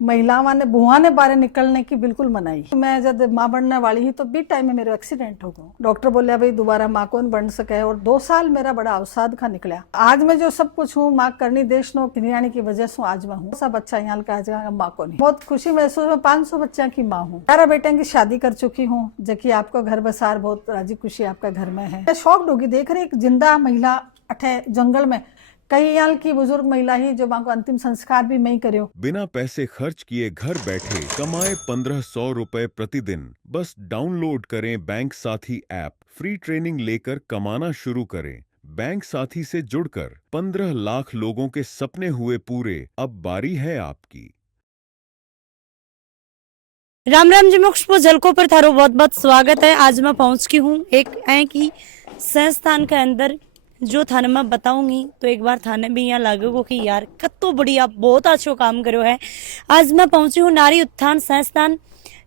महिलावां ने बुआ ने बाहर निकलने की बिल्कुल मनाई। मैं जब माँ बनने वाली ही तो बी टाइम में मेरा एक्सीडेंट हो गया। डॉक्टर बोलिया भाई दोबारा माँ कौन बन सके, और 2 साल मेरा बड़ा अवसाद का निकला। आज मैं जो सब कुछ हूँ माँ करनी देश नो किनियाणी की वजह से आज मैं हूँ। सब बच्चा यहाँ का आज माँ को नहीं, बहुत खुशी महसूस में 500 बच्चा की माँ हूँ। 11 बेटियों की शादी कर चुकी हूँ, जबकि आपका घर बसार बहुत राजी खुशी आपका घर में है। शौक होगी देख रही एक जिंदा महिला अठे जंगल में, कई साल की बुजुर्ग महिला ही जो मां को अंतिम संस्कार भी मैं ही करियो। बिना पैसे खर्च किए घर बैठे कमाए 1500 रुपए प्रतिदिन। बस डाउनलोड करें बैंक साथी ऐप, फ्री ट्रेनिंग लेकर कमाना शुरू करें। बैंक साथी से जुड़कर 15 लाख लोगों के सपने हुए पूरे। अब बारी है आपकी। राम राम जी मोक्ष झलकों पर थारो बहुत बहुत स्वागत है। आज मैं पहुंच की हूँ एक की संस्थान के अंदर, जो थाने में बताऊंगी तो एक बार थाने भी यहाँ लागेगो कि यार कतो बढ़िया बहुत अच्छो काम करो है। आज मैं पहुंची हूँ नारी उत्थान संस्थान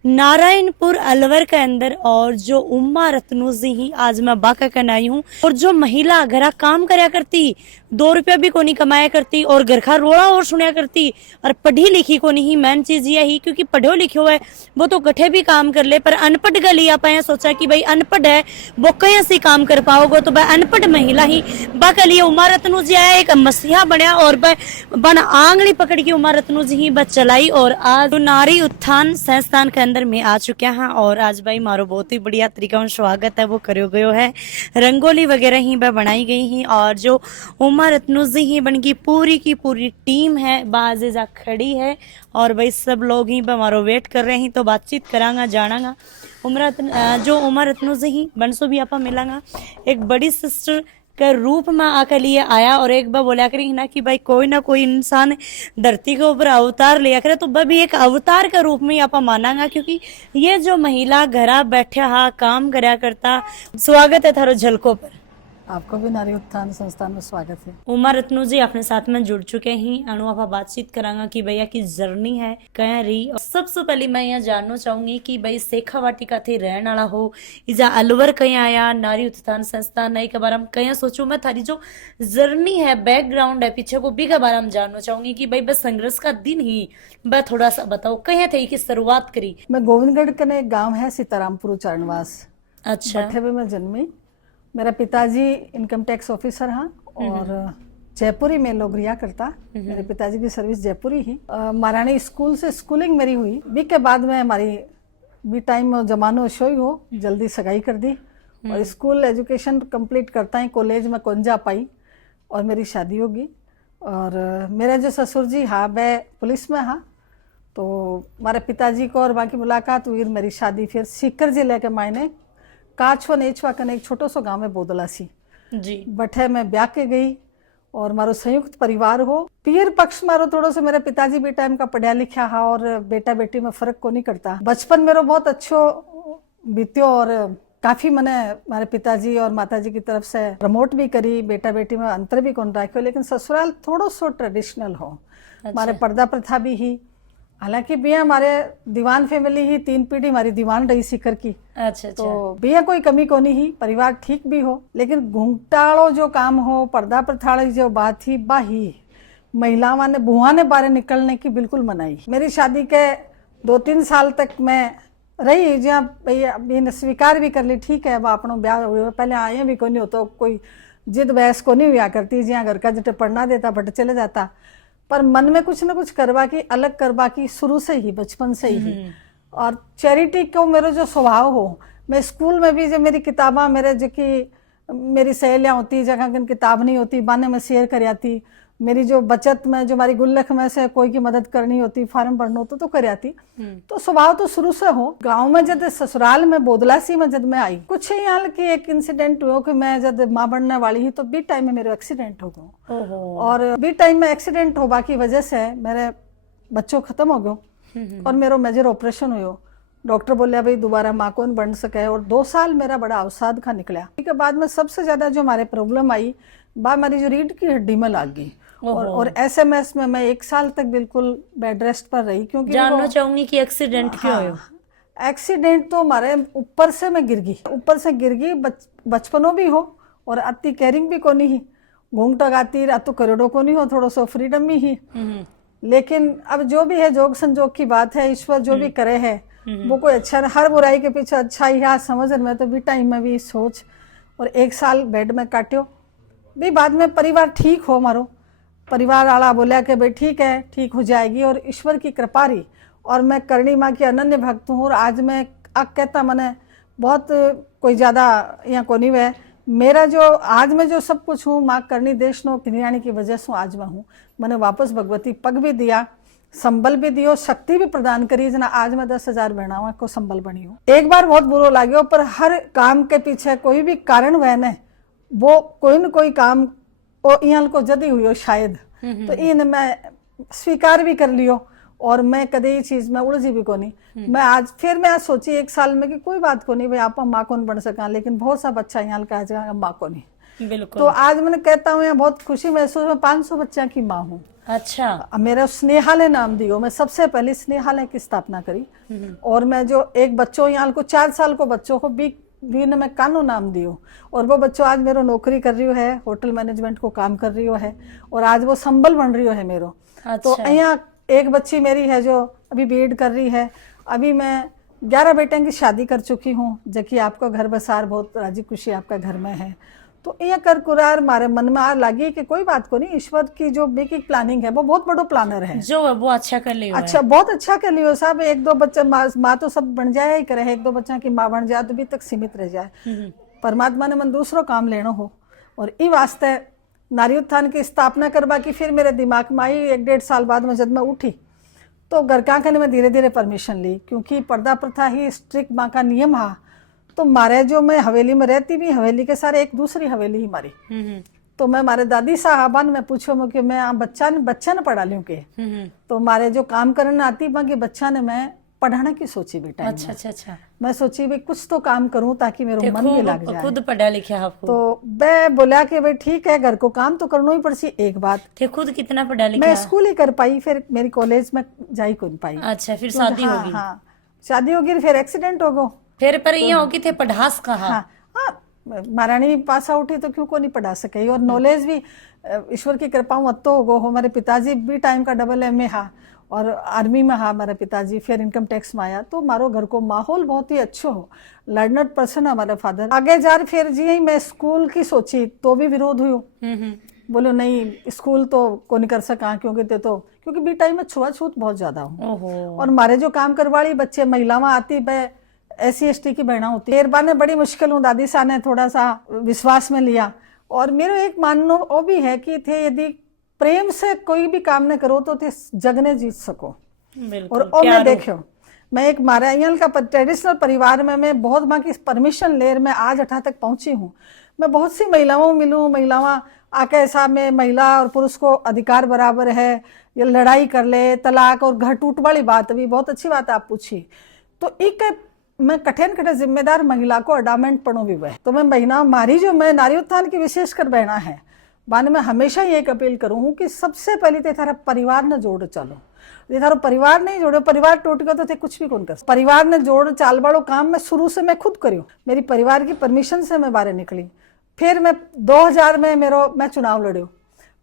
नारायणपुर अलवर के अंदर, और जो उम्मा रत्नू जी ही आज मैं बाका करने आई हूँ। और जो महिला घरा काम करया करती, 2 रुपया भी को नहीं कमाया करती और घर का रोड़ा और सुनया करती, और पढ़ी लिखी को नहीं। मेन चीज यह ही, क्योंकि पढ़ो लिखो है वो तो गठे भी काम कर ले, पर अनपढ़ का लिए आप सोचा कि भाई अनपढ़ है वो कहीं से काम कर पाओगे, तो वह अनपढ़ महिला ही बाका लिए उम्मा रत्नू जी आया, एक मसीहा बनया और बन आंगली पकड़ के उम्मा रत्नू जी ही बस चलाई। और आज नारी उत्थान संस्थान के अंदर में आ चुके हैं, और आज भाई मारो बहुत ही बढ़िया तरीका में स्वागत है वो करो गयो है। रंगोली वगैरह ही वह बनाई गई ही, और जो उम्मा रत्नू जी ही बन की पूरी टीम है बाजे जा खड़ी है, और भाई सब लोग ही हमारो वेट कर रहे हैं। तो बातचीत करांगा जानांगा जो उम्मा रत्नू जी ही बनसो भी आपा मिलांगा। एक बड़ी सिस्टर के रूप में आकर लिए आया, और एक बार बोला करी ना कि भाई कोई ना कोई इंसान धरती के ऊपर अवतार लिया करे, तो वह भी एक अवतार के रूप में आप मानांगा, क्योंकि ये जो महिला घरा बैठा हा काम करया करता। स्वागत है थारो झलकों पर। आपको भी नारी उत्थान संस्थान में स्वागत है। उमा रत्नू जी अपने साथ में जुड़ चुके हैं, अनु आप बातचीत करांगा कि भैया की जर्नी है क्या रही। और सबसे पहले मैं यहाँ जानना चाहूंगी कि भाई शेखावाटी का थे रहने वाला हो, इजा अलवर कहीं आया, नारी उत्थान संस्थान नहीं के बारे में कहीं सोचू। मैं थारी जो जर्नी है बैकग्राउंड है पीछे वो भी के बारे में जानना चाहूंगी कि भाई बस संघर्ष का दिन ही बस थोड़ा सा बताओ कहीं थे की शुरुआत करी। मैं गोविंदगढ़ का एक गांव है सीतारामपुर चरणवास, अच्छा, भट्ठे में मैं जन्मी। मेरा पिताजी इनकम टैक्स ऑफिसर हाँ, और जयपुरी में लोग करता। मेरे पिताजी की सर्विस जयपुरी ही। महारानी स्कूल से स्कूलिंग मेरी हुई। बी के बाद में हमारी बी टाइम में जमानो शोई हो, जल्दी सगाई कर दी और स्कूल एजुकेशन कंप्लीट करता ही कॉलेज में कौन जा पाई, और मेरी शादी होगी। और मेरा जो ससुर जी हाँ वह पुलिस में हाँ, तो हमारे पिताजी को और बाकी मुलाकात हुई। मेरी शादी फिर सीकर जिले के मायने काछवा नेछवा कने एक छोटो सो गांव में बोदला सी जी बठे में ब्याह के गई, और मारो संयुक्त परिवार हो। पीर पक्ष मारो थोड़ो से मेरे पिताजी भी टाइम का पढ़ा लिखा हा, और बेटा बेटी में फर्क को नहीं करता। बचपन मेरो बहुत अच्छो बीत्यो, और काफी मैंने हमारे पिताजी और माताजी की तरफ से प्रमोट भी करी। बेटा बेटी में अंतर भी कौन रखो, लेकिन ससुराल थोड़ो सो ट्रेडिशनल हो। हमारे पर्दा प्रथा भी ही, हालांकि भी हमारे दीवान फैमिली ही 3 पीढ़ी हमारी दीवान रही सीकर की। अच्छा, तो भी कोई कमी को नहीं ही, परिवार ठीक भी हो, लेकिन घूंघटाड़ो जो काम हो, पर्दा प्रथाड़ी जो बात थी बाही महिलावां ने बुआ ने बाहर निकलने की बिल्कुल मनाई। मेरी शादी के 2-3 साल तक मैं रही जहाँ भैया ने स्वीकार भी कर ली, ठीक है वह अपनों ब्याह हुए। पहले आए भी कोई नहीं होता, कोई जिद बहस को नहीं हुआ करती, जहाँ घर का जटे पढ़ना देता बट चले जाता। पर मन में कुछ न कुछ करवा की, अलग करवा की शुरू से ही, बचपन से ही। और चैरिटी को मेरा जो स्वभाव हो, मैं स्कूल में भी जब मेरी किताबा मेरे जो कि मेरी सहेलियाँ होती जगह किताब नहीं होती बाने में शेयर कर आती। मेरी जो बचत में जो हमारी गुल्लक में से कोई की मदद करनी होती, फार्म भरना होता तो कर आती। तो स्वभाव तो शुरू से हो। गांव में जब ससुराल में बोदलासी में जब मैं आई, कुछ ही हाल की एक इंसिडेंट हुआ कि मैं जब माँ बनने वाली ही तो बी टाइम में मेरा एक्सीडेंट हो गया, और बी टाइम में एक्सीडेंट होने की वजह से मेरे बच्चों खत्म हो गयो, और मेरा मेजर ऑपरेशन हुआ। डॉक्टर बोलिया भाई दोबारा माँ कौन बन सके, और 2 साल मेरा बड़ा अवसाद का निकला। के बाद में सबसे ज्यादा जो हमारे प्रॉब्लम आई बा हमारी जो रीढ़ की हड्डी में लग गई, और SMS में मैं 1 साल तक बिल्कुल बेड रेस्ट पर रही। क्योंकि जानना चाहूंगी कि एक्सीडेंट क्यों हुआ। एक्सीडेंट तो हमारे ऊपर से मैं गिर गई, बचपनों भी हो, और अति केयरिंग भी को नहीं, घूंघ टगाती रात तो करोड़ों को नहीं हो, थोड़ा सा फ्रीडम भी ही। लेकिन अब जो भी है जोग संजोग की बात है, ईश्वर जो भी करे है वो कोई अच्छा, हर बुराई के पीछे अच्छा ही है समझ में। तो भी टाइम में भी सोच और 1 साल बेड में काट्यो भी, बाद में परिवार ठीक हो मारो, परिवार वाला बोला कि भाई ठीक है, ठीक हो जाएगी और ईश्वर की कृपा रही। और मैं करणी माँ की अनन्य भक्त हूँ और आज मैं कहता मैंने बहुत कोई ज़्यादा यहाँ को नहीं है। मेरा जो आज मैं जो सब कुछ हूँ माँ करणी देश नो किनियाणी की वजह से आज मैं हूँ। मैंने वापस भगवती पग भी दिया, संबल भी दियो, शक्ति भी प्रदान करी, जना आज मैं 10,000 बहनावा को संबल बनी हूँ। एक बार बहुत बुरो लाग्यो, पर हर काम के पीछे कोई भी कारण वह न वो कोई न कोई काम यहाँ को जदी हुई हो शायद, तो इन मैं स्वीकार भी कर लियो और मैं कदे ये चीज में उलझी भी को नहीं। मैं आज सोची 1 साल में कि कोई बात को नहीं भाई आप माँ कौन बन सका, लेकिन बहुत सा बच्चा यहाँ का आज माँ को नहीं। बिल्कुल। तो आज मैंने कहता हूँ यहाँ बहुत खुशी महसूस, मैं 500 बच्चा की माँ हूँ। अच्छा। मेरा स्नेहालय नाम दियो, मैं सबसे पहले स्नेहालय की स्थापना करी और मैं जो एक बच्चों यहाँ को 4 साल को बच्चों को भी ने मैं कानू नाम दियो और वो बच्चों आज मेरो नौकरी कर रही है, होटल मैनेजमेंट को काम कर रही है और आज वो संबल बन रही है मेरो। अच्छा। तो यहाँ एक बच्ची मेरी है जो अभी बीएड कर रही है। अभी मैं 11 बेटियों की शादी कर चुकी हूँ, जबकि आपका घर बसार बहुत राजी खुशी आपका घर में है। तो ये कर कुरार मारे मन में आ लगी कि कोई बात को नहीं, ईश्वर की जो बेकिंग प्लानिंग है वो बहुत बड़ो प्लानर है, जो वो अच्छा कर लियो। अच्छा बहुत अच्छा कर लियो साहब। 1-2 बच्चे माँ तो सब बन जाए ही करे, 1-2 बच्चा की माँ बन जाए तो भी तक सीमित रह जाए। परमात्मा ने मन दूसरो काम लेना हो और ई वास्ते नारी उत्थान की स्थापना करवा की फिर मेरे दिमाग में आई 1-1.5 साल बाद में जब मैं उठी तो घर का मैं धीरे धीरे परमिशन ली, क्योंकि पर्दा प्रथा ही स्ट्रिक्ट माँ का नियम हा। तो मारे जो मैं हवेली में रहती भी, हवेली के सारे एक दूसरी हवेली ही मारी। तो मैं मारे दादी साहबान में पूछो कि मैं बच्चा ने पढ़ा लूं के, तो मारे जो काम करने आती बाकी बच्चा ने मैं पढ़ाने की सोची बेटा। अच्छा अच्छा अच्छा। मैं सोची भाई कुछ तो काम करूं ताकि मेरा मन भी लग जाए। खुद पढ़ा लिखा आपको? तो मैं बोला कि भाई ठीक है घर को काम तो करना ही पड़सी। एक बात थे खुद कितना पढ़ा लिखा? मैं स्कूल ही कर पाई, फिर मेरी कॉलेज में जाई कौन पाई। अच्छा, फिर शादी होगी? हाँ शादी होगी, फिर एक्सीडेंट हो गो, फिर पर ये होगी थे पढ़ास कहा? हाँ महारानी पास आउट ही तो क्यों को नहीं पढ़ा सके। और नॉलेज भी ईश्वर की कृपा तो हो गो। हमारे पिताजी भी टाइम का डबल MA हा और आर्मी में हा हमारे पिताजी, फिर इनकम टैक्स में आया। तो मारो घर को माहौल बहुत ही अच्छो हो, लर्नर पर्सन है हमारे फादर। आगे जार फिर जी ही मैं स्कूल की सोची तो भी विरोध हुई। बोलो नहीं स्कूल तो को नहीं कर सका, क्योंकि बी टाइम में छुआछूत बहुत ज्यादा हो और हमारे जो काम करवाड़ी बच्चे महिलाएं आती वह SC/ST की बहना होती है। ने बड़ी मुश्किल हूँ, दादी सा ने थोड़ा सा विश्वास में लिया। और मेरा एक मानना वो भी है कि थे यदि प्रेम से कोई भी काम न करो तो थे जग ने जीत सको। और मैं देखो मैं एक मारायल का ट्रेडिशनल परिवार में मैं बहुत माँ की परमिशन लेर मैं आज 18 तक पहुंची हूँ। मैं बहुत सी महिलाओं मिलूँ, महिलाओं आके ऐसा में महिला और पुरुष को अधिकार बराबर है, ये लड़ाई कर ले, तलाक और घर टूट वाली बात भी बहुत अच्छी बात आप पूछी। तो एक मैं कठिन जिम्मेदार महिला को अडामेंट पढ़ू भी वह तो मैं महीना मारी जो मैं नारी उत्थान की विशेषकर बहना है बाने में हमेशा ये एक अपील करूँ कि सबसे पहले तो थारा परिवार ने जोड़ चलो। ये थारो परिवार नहीं जोड़ो, परिवार टूट गया तो थे कुछ भी कौन कर। परिवार ने जोड़ चाल वालों काम मैं शुरू से मैं खुद करूँ, मेरी परिवार की परमिशन से मैं बाहर निकली। फिर मैं 2000 में मैं चुनाव लड़्यो,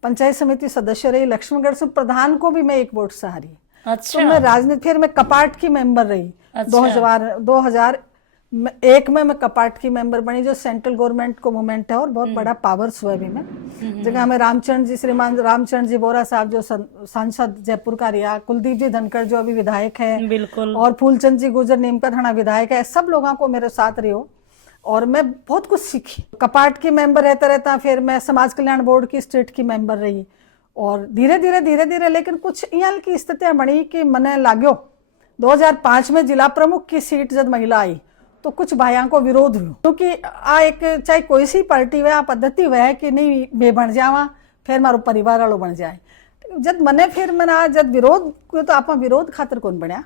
पंचायत समिति सदस्य रही, लक्ष्मणगढ़ से प्रधान को भी मैं एक वोट से हारी। अच्छा। तो मैं राजनीति फिर मैं कपाट की मेंबर रही। अच्छा। 2001 में मैं कपाट की मेंबर बनी, जो सेंट्रल गवर्नमेंट को मूवमेंट है और बहुत बड़ा पावर्स हुआ भी में जगह में रामचंद्र जी, श्रीमान रामचंद्र जी बोरा साहब जो सांसद जयपुर का रिया, कुलदीप जी धनखड़ जो अभी विधायक है, बिल्कुल, और फूलचंद जी गुजर नीमका थाना विधायक है, सब लोगों को मेरे साथ रही हो और मैं बहुत कुछ सीखी। कपाट की मेंबर रहता फिर मैं समाज कल्याण बोर्ड की स्टेट की मेंबर रही और धीरे धीरे लेकिन कुछ यहाँ की स्थितियां बनी कि मने लाग्यो 2005 में जिला प्रमुख की सीट जब महिला आई तो कुछ भाइयों को विरोध हुआ, क्योंकि आ एक चाहे कोई सी पार्टी वह पद्धति वह है कि नहीं मैं बन जावा फिर मारो परिवार वालों बन जाए। जब मने फिर मना जब विरोध तो आप विरोध खातर कौन बनया,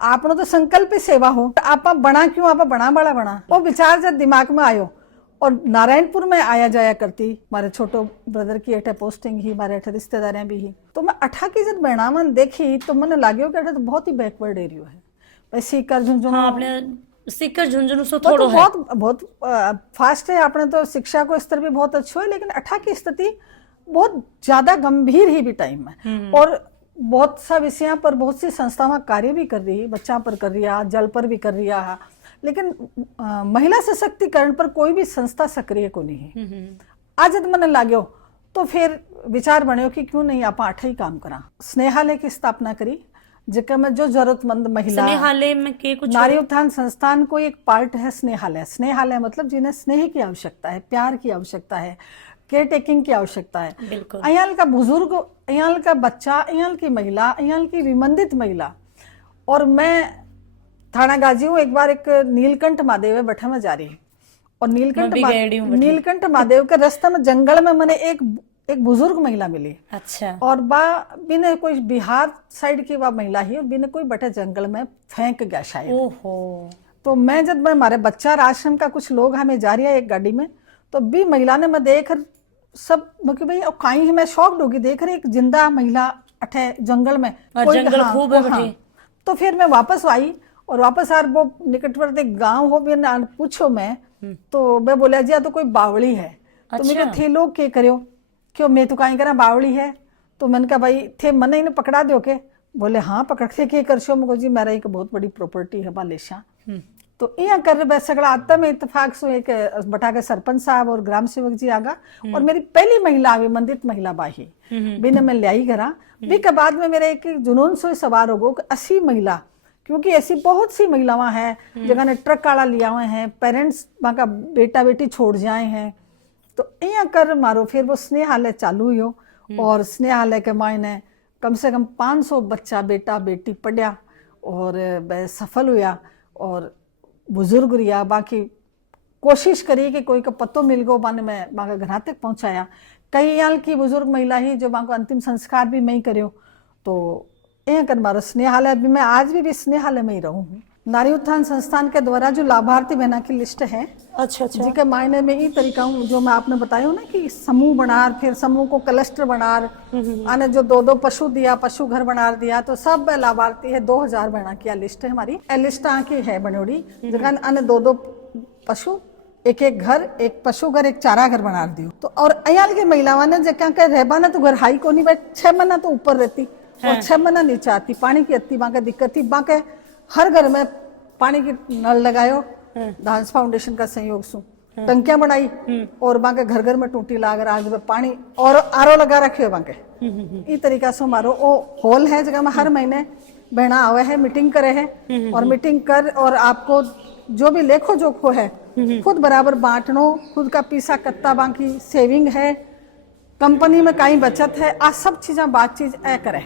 आपनो तो संकल्प सेवा हो, आप बना क्यों, आप बना बड़ा बना। वो विचार जब दिमाग में आयो और नारायणपुर में आया जाया करती, हमारे छोटो ब्रदर की अठे पोस्टिंग ही, हमारे अठे रिश्तेदारियां भी ही। तो मैं अठा की जब बैणामन देखी तो मैंने लाग्यो कि अठे तो बहुत ही बैकवर्ड एरिया है। वैसे कर झुंझुनू, हाँ, आपने सीकर झुंझुनू से थोड़ा है बहुत फास्ट है। आपने तो शिक्षा को स्तर भी बहुत अच्छा है, लेकिन अठा की स्थिति बहुत ज्यादा गंभीर ही भी टाइम में। और बहुत सा विषय पर बहुत सी संस्थावां कार्य भी कर रही है, बच्चा पर कर रही है, जल पर भी कर रही है, लेकिन महिला सशक्तिकरण पर कोई भी संस्था सक्रिय को नहीं है। आज जब मन लाग्यो तो फिर विचार बनो कि क्यों नहीं आप अठ ही काम करा। स्नेहालय की स्थापना करी, जिसका में जो जरूरतमंद महिला, स्नेहालय में के कुछ नारी उत्थान संस्थान को एक पार्ट है स्नेहालय। स्नेहालय मतलब जिन्हें स्नेह की आवश्यकता है, प्यार की आवश्यकता है, केयर टेकिंग की आवश्यकता है। बिल्कुल। अयाल का बुजुर्ग, अयाल का बच्चा, अयाल की महिला, अयाल की विमंदित महिला। और मैं थाना गाजी हूँ, एक बार एक नीलकंठ महादेव है बैठा में जा रही है, और नीलकंठ महादेव के रास्ते में जंगल में मैंने एक बुजुर्ग महिला मिली। अच्छा। और बिना कोई बिहार साइड की वह महिला ही, और बिना कोई बैठे जंगल में फेंक गया शायद। ओहो। तो मैं जब मैं हमारे बच्चा आश्रम का कुछ लोग हमें जा रही है एक गाड़ी में, तो भी महिला ने मैं देख सब कि भाई कहीं मैं शॉक्ड होगी देख रही एक जिंदा महिला अठे जंगल में, जंगल खूब है बैठे। तो फिर मैं वापस आई, और वापस आ वो निकटवर्ती गांव हो भी पूछो मैं, तो मैं बोला जी तो कोई बावड़ी है। तो मेरे थे लोग के करो क्यों, मैं तो कहीं करा बावड़ी है। तो मैंने कहा भाई थे मन इन्हें पकड़ा दो के, बोले हाँ पकड़ के के कर शो। मुझे जी मेरा एक बहुत बड़ी प्रॉपर्टी है बालेशा। तो यहाँ कर सगड़ा आता में इतफाक से एक बटा के सरपंच साहब और ग्राम सेवक जी आगा, और मेरी पहली महिला विमंदित महिला बाही बिना मैं ल्याई करा भी के बाद में मेरे एक जुनून से सवार हो गो 80 महिला, क्योंकि ऐसी बहुत सी महिलाएं हैं जगह ने ट्रक काला लिया हुए हैं, पेरेंट्स वहां का बेटा बेटी छोड़ जाए हैं। तो यहाँ कर मारो फिर वो स्नेहालय चालू हुई हो, और स्नेहालय के मायने कम से कम 500 बच्चा बेटा बेटी पढ़िया और सफल हुआ, और बुजुर्ग रिया। बाकी कोशिश करी कि कोई का पतो मिल गो, माने मैं वहां घर तक पहुंचाया। कई साल की बुजुर्ग महिला ही जो वहां को अंतिम संस्कार भी मैं ही करियो। तो यहाँ कर मारो स्नेहालय भी मैं आज भी स्नेहालय में ही रहूं हूँ। नारी उत्थान संस्थान के द्वारा जो लाभार्थी बहना की लिस्ट है, अच्छा जिसके मायने में ही तरीका हूँ जो मैं आपने बताया ना कि समूह बनार, फिर समूह को क्लस्टर बनार, आने जो 2-2 पशु दिया, पशु घर बना दिया, तो सब लाभार्थी है 2000 बहना की लिस्ट है हमारी। लिस्ट की है बनोड़ी, जगह आने 2-2 पशु, एक घर, एक पशु घर, एक चारा घर बना दियो। तो और अयाल की महिलाओं ने जगह के रहबा ना तो घर हाई को नहीं, बैठ 6 महीना तो ऊपर रहती और 6 महीना नीचे आती। पानी की अति वहां दिक्कत थी, वहां के हर घर में पानी की नल लगायो, डांस फाउंडेशन का सहयोग से टंकियां बनाई, और वहां के घर घर में टूटी लाग आज में पानी और आरओ लगा रखे वहां के। इस तरीका से हमारो वो हॉल है जगह में हर महीने बहना आवे है, मीटिंग करे है, और मीटिंग कर और आपको जो भी लेखो जोखो है खुद बराबर बांटनो, खुद का पीसा कत्ता बाकी सेविंग है, कंपनी में कहीं बचत है, आ सब चीजें बातचीत ए करे।